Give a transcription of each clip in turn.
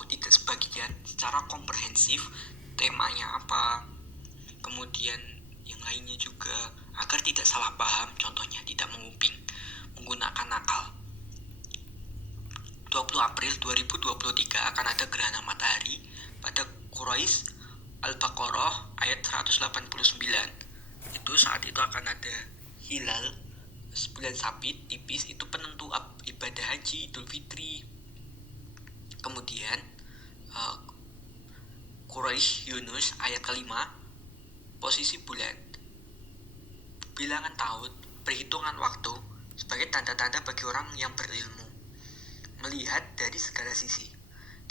info, tidak sebagian, secara komprehensif, temanya apa, kemudian yang lainnya juga, agar tidak salah paham. Contohnya tidak menguping, menggunakan nakal. 20 April 2023 akan ada gerhana matahari pada Quraisy Al-Baqarah ayat 189. Itu saat itu akan ada hilal bulan sabit tipis, itu penentu ibadah haji Idul Fitri. Kemudian Quraisy Yunus ayat kelima, posisi bulan, bilangan tahun, perhitungan waktu sebagai tanda-tanda bagi orang yang berilmu, melihat dari segala sisi.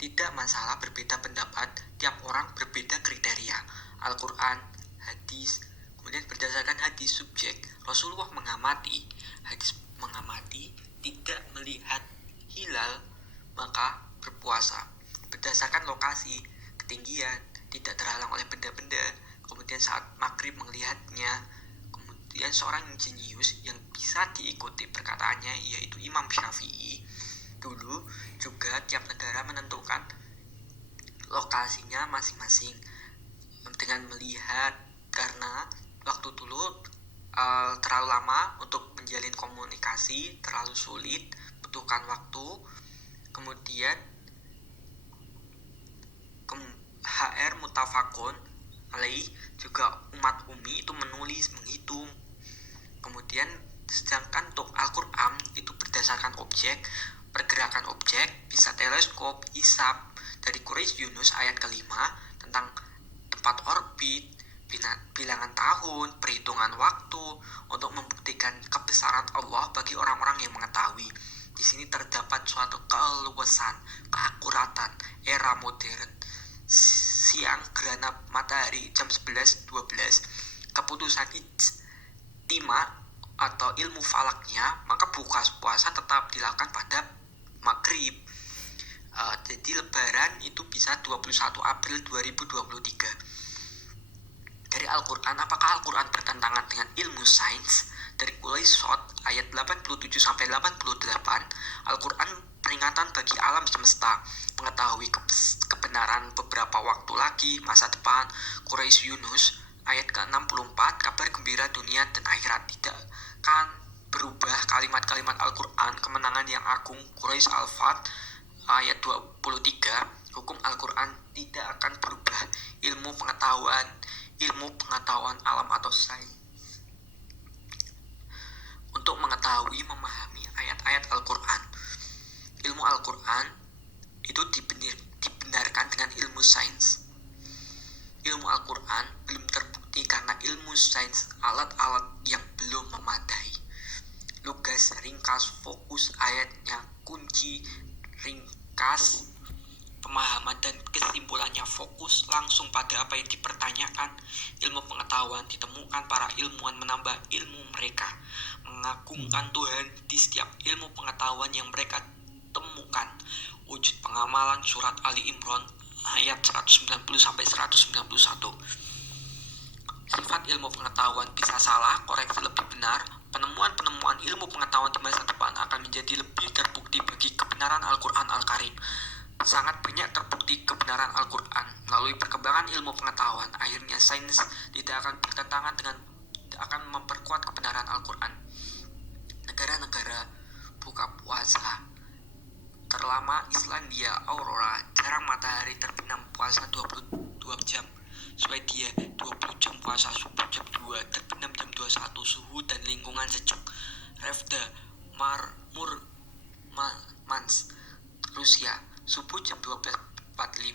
Tidak masalah berbeda pendapat, tiap orang berbeda kriteria. Al-Quran, hadis, kemudian berdasarkan hadis subjek, Rasulullah mengamati, hadis mengamati, tidak melihat hilal maka berpuasa. Berdasarkan lokasi, ketinggian, tidak terhalang oleh benda-benda. Kemudian saat maghrib melihatnya. Kemudian seorang jenius yang bisa diikuti perkataannya yaitu Imam Syafi'i. Dulu juga tiap negara menentukan lokasinya masing-masing dengan melihat, karena waktu dulu terlalu lama untuk menjalin komunikasi, terlalu sulit, butuhkan waktu. Kemudian HR mutafakun alaih, juga umat ummi itu menulis, menghitung. Kemudian sedangkan untuk Al-Quran itu berdasarkan objek, pergerakan objek, bisa teleskop, hisab. Dari Quraisy Yunus ayat kelima tentang tempat orbit, bilangan tahun, perhitungan waktu untuk membuktikan kebesaran Allah bagi orang-orang yang mengetahui. Di sini terdapat suatu keluasan, keakuratan era modern. Siang gerhana matahari jam 11.12, keputusan ijtima atau ilmu falaknya, maka buka puasa tetap dilakukan pada maghrib. Jadi lebaran itu bisa 21 April 2023. Dari Al-Quran, apakah Al-Quran bertentangan dengan ilmu sains? Dari Quraisy ayat 87-88, Al-Quran peringatan bagi alam semesta, mengetahui kebenaran beberapa waktu lagi, masa depan. Quraisy Yunus ayat ke-64, kabar gembira dunia dan akhirat, tidak kan berubah kalimat-kalimat Al-Quran, kemenangan yang agung. Quraisy Al-Fat ayat 23, hukum Al-Quran tidak akan berubah, ilmu pengetahuan alam atau sains. Untuk mengetahui, memahami ayat-ayat Al-Quran, ilmu Al-Quran itu dibenarkan dengan ilmu sains. Ilmu Al-Quran belum terbukti karena ilmu sains, alat-alat yang belum memadai. Lugas, ringkas, fokus ayatnya, kunci, ringkas, pemahaman dan kesimpulannya fokus langsung pada apa yang dipertanyakan. Ilmu pengetahuan ditemukan para ilmuwan menambah ilmu mereka, mengagungkan Tuhan di setiap ilmu pengetahuan yang mereka temukan. Wujud pengamalan surat Ali Imran ayat 190-191. Sifat ilmu pengetahuan bisa salah, koreksi lebih benar. Penemuan-penemuan ilmu pengetahuan di masa depan akan menjadi lebih terbukti bagi kebenaran Al-Quran Al-Karim. Sangat banyak terbukti kebenaran Al-Quran melalui perkembangan ilmu pengetahuan. Akhirnya sains tidak akan bertentangan dengan, akan memperkuat kebenaran Al-Quran. Negara-negara buka puasa terlama Islandia, Aurora, jarang matahari terbenam, puasa 22 jam. Swedia 20 jam puasa, subuh jam 2, terbenam jam 21, suhu dan lingkungan sejuk. Revda, Murmansk, Rusia, subuh jam 12.45,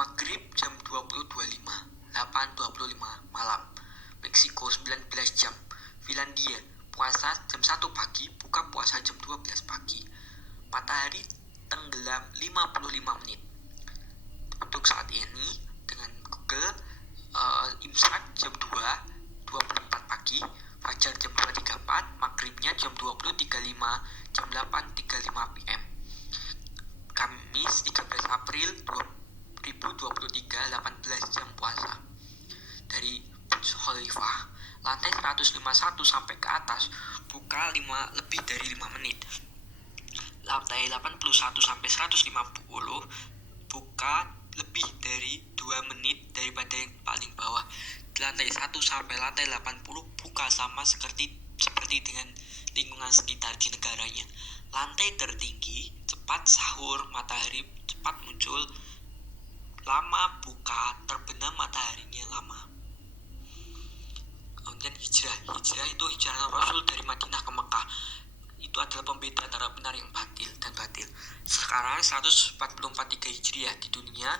maghrib jam 20.25, 8.25 malam. Meksiko 19 jam. Finlandia, puasa jam 1 pagi, buka puasa jam 12 pagi. Matahari tenggelam 55 menit. Untuk saat ini dengan Google, imsak jam 2.24 pagi, fajar jam 2.34, maghribnya jam 20.35, jam 8.35 PM. Kamis 13 April 2023, 18 jam puasa. Dari Burj Khalifah, lantai 151 sampai ke atas, buka lebih dari 5 menit. Lantai 81 sampai 150 buka lebih dari 2 menit daripada yang paling bawah. Di lantai 1 sampai lantai 80 buka sama seperti dengan lingkungan sekitar di negaranya. Lantai tertinggi cepat sahur, matahari cepat muncul, lama buka, terbenam mataharinya lama. Kemudian hijrah itu hijrah Rasul dari Madinah ke Mekah. Itu adalah pembeda antara benar yang batil dan batil. Sekarang 144 Hijriah di dunia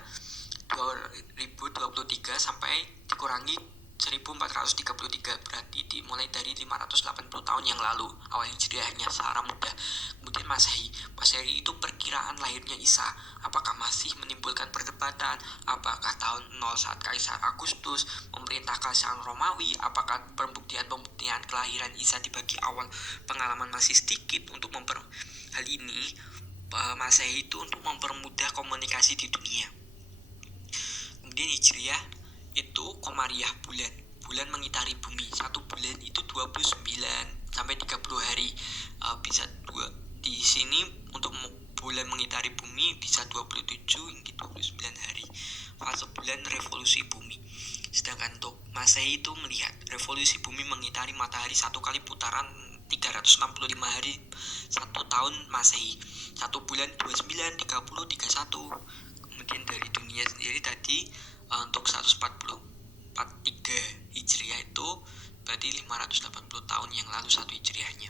2023 sampai dikurangi 1433, berarti dimulai dari 580 tahun yang lalu awal Hijriahnya secara mudah. Kemudian Masehi itu perkiraan lahirnya Isa. Apakah masih menimbulkan perdebatan? Apakah tahun 0 saat Kaisar Agustus memerintahkan sang Romawi? Apakah pembuktian kelahiran Isa dibagi awal pengalaman masih sedikit? Untuk hal ini Masehi itu untuk mempermudah komunikasi di dunia. Kemudian Hijriah itu Komariah, bulan mengitari bumi. Satu bulan itu 29 sampai 30 hari. Bisa di sini untuk bulan mengitari bumi bisa 27 hingga 29 hari. Fase bulan revolusi bumi. Sedangkan untuk Masehi itu melihat revolusi bumi mengitari matahari satu kali putaran 365 hari 1 tahun Masehi. Satu bulan 29, 30, 31. Kemudian dari dunia sendiri tadi untuk 143 Hijriah itu berarti 580 tahun yang lalu satu Hijriahnya.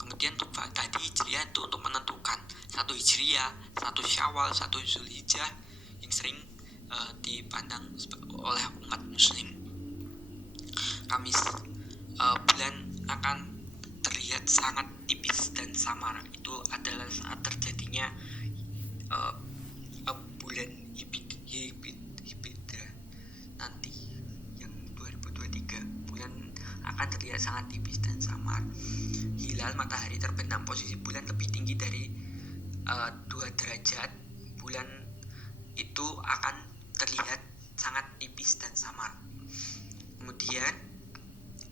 Kemudian untuk tadi Hijriah itu untuk menentukan satu Hijriah, satu Syawal, satu Zulhijjah yang sering dipandang oleh umat muslim. Kamis, bulan akan terlihat sangat tipis dan samar. Itu adalah saat terjadinya bulan Hibidra nanti yang 2023. Bulan akan terlihat sangat tipis dan samar. Hilal matahari terbenam, posisi bulan lebih tinggi dari 2 derajat. Bulan itu akan terlihat sangat tipis dan samar. Kemudian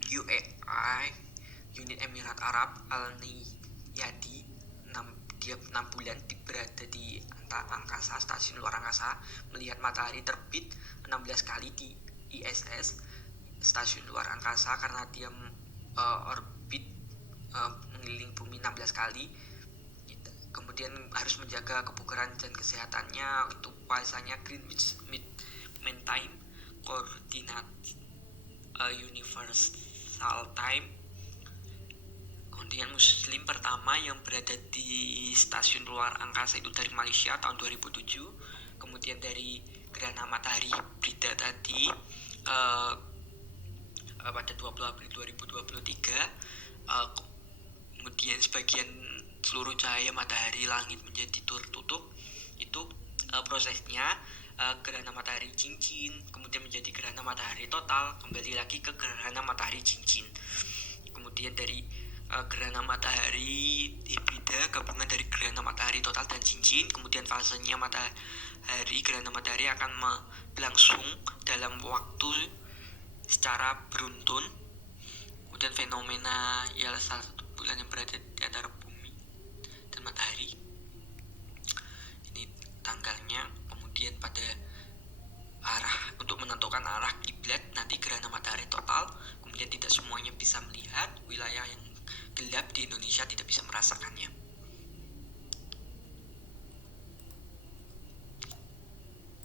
UAE, Unit Emirat Arab Al-Niyadi, 6 bulan berada di angkasa, stasiun luar angkasa, melihat matahari terbit 16 kali di ISS, stasiun luar angkasa, karena dia orbit mengelilingi bumi 16 kali. Kemudian harus menjaga kebugaran dan kesehatannya. Untuk puasanya Greenwich Mean Time, Coordinate Universal Time. Kemudian muslim pertama yang berada di stasiun luar angkasa itu dari Malaysia tahun 2007. Kemudian dari gerhana matahari Hibrida tadi pada 20 April 2023. Kemudian sebagian seluruh cahaya matahari langit menjadi tertutup. Itu prosesnya gerhana matahari cincin, kemudian menjadi gerhana matahari total, kembali lagi ke gerhana matahari cincin. Kemudian dari gerhana matahari hibrida gabungan dari gerhana matahari total dan cincin. Kemudian fasenya gerhana matahari akan berlangsung dalam waktu secara beruntun. Kemudian fenomena ialah salah satu bulan yang berada di antara bumi dan matahari. Ini tanggalnya. Kemudian pada arah, untuk menentukan arah kiblat nanti gerhana matahari total. Kemudian tidak semuanya bisa melihat, wilayah yang gelap di Indonesia tidak bisa merasakannya.